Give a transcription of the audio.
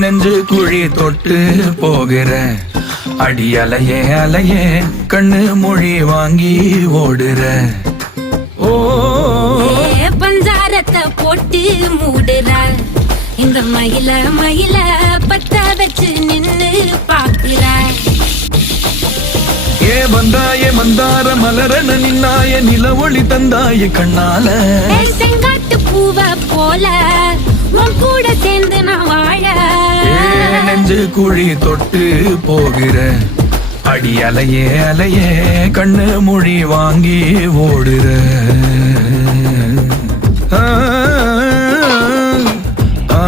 நெஞ்சு குழி தொட்டு போகிற அடி அலையே அலையே கண்ணு மொழி வாங்கி ஓடுற. ஓ பஞ்சாரத்தை போட்டு மூடுற இந்த மயில மயில பத்த வச்சு நின்னு பாக்குற. ஏ வந்தாய மந்தார மலரன நின்னாய நில ஒளி தந்தாய கண்ணால. செங்காட்டு பூவ போல உன் கூட சேர்ந்து நான் வாழ. நெஞ்சு குழி தொட்டு போகிற அடி அலையே அலையே கண்ணு மொழி வாங்கி ஓடுற. ஆ ஆ